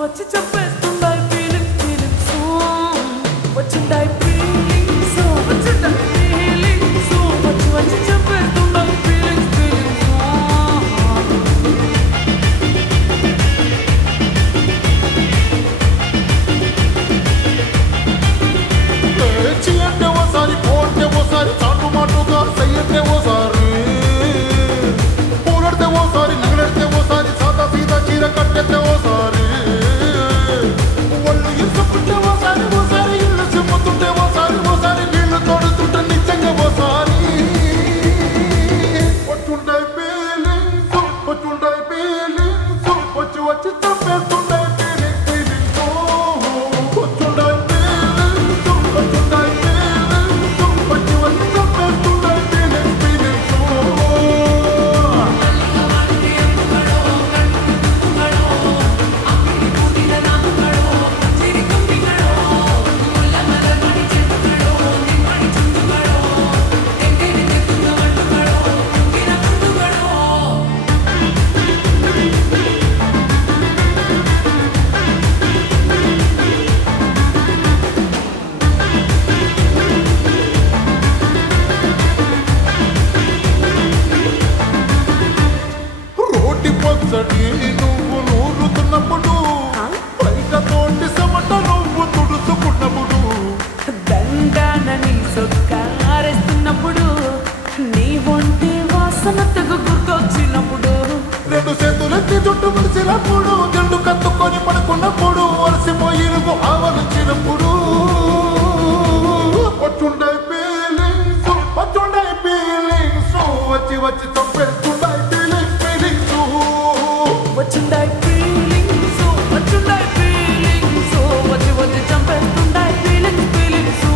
వచ్చి చెప్పేస్తుండాయి feeling feelings వచ్చిండాయి feelings వచ్చిండాయి feelings వచ్చి చెప్పేస్తుండాయి feelings feelings అంటే ఓసారి పోతే ఓసారి చాటు మాటుగా సయ్యంటే ఓసారి పూలడితే ఓసారి నగలడితే ఓసారి సాదా సీదా చీర కట్టెత్తే ఓసారి ఒళ్ళు ఇసుకుంటే ఓసారి ఓసారి ఇల్లు సిమ్ముతుంటే ఓసారి ఓసారి నీళ్లు తోడుతుంటే నిజంగా ఓసారి వచ్చుంటాయి ఫీలింగ్స్ వచ్చుంటాయి ఫీలింగ్స్ వచ్చి వచ్చి తప్పేస్తుంటాయి ఫీలింగ్స్ ఫీలింగ్స్ వచ్చుంటాయి ఫీలింగ్స్ వచ్చుంటాయి ఫీలింగ్స్ వచ్చి వచ్చి తప్పేస్తుంటాయి ఫీలింగ్స్ ఫీలింగ్స్ రోటి పచ్చడి నువ్వు నూరుతున్నప్పుడు బయట తోటి సమట నువ్వు తుడుచుకున్నప్పుడు దండానని సొక్కారేస్తున్నప్పుడు నీ ఒంటి వాసన తెగ గుర్తొచ్చినప్పుడు రెండు చేతులెత్తి చుట్టూ ముడిచినప్పుడు జండు కత్తుకొని పడుకున్నప్పుడు అలసిపోయినకు ఆవరించినప్పుడు వచ్చుండాయి ఫీలింగ్స్ వచ్చుండాయి ఫీలింగ్స్ వచ్చి వచ్చి చంపేస్తుండాయి ఫీలింగ్స్ ఫీలింగ్స్ వచ్చిండాయి ఫీలింగ్స్ వచ్చిండాయి ఫీలింగ్స్ వచ్చి వచ్చి చంపేస్తుండాయి ఫీలింగ్స్ ఫీలింగ్స్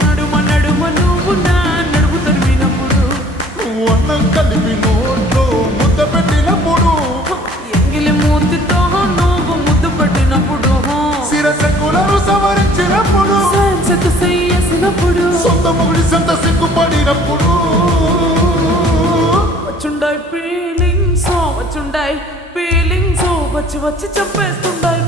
నడుమ నడుమ నువ్వు నా నడుము తరిమినప్పుడు కలిపి నోట్లో ముద్ద పెట్టినప్పుడు ఎంగిలి మూతితో నువ్వు ముద్దు పెట్టినప్పుడు శిరసకులను సవరించినప్పుడు సెంచకు చెయ్యేసినప్పుడు సొంత మొగుడి సొంత సిగ్గుపడినప్పుడు వచ్చుండాయి ఫీలింగ్స్ వచ్చుండాయి ఫీలింగ్స్ వచ్చి వచ్చి చంపేస్తుండాయి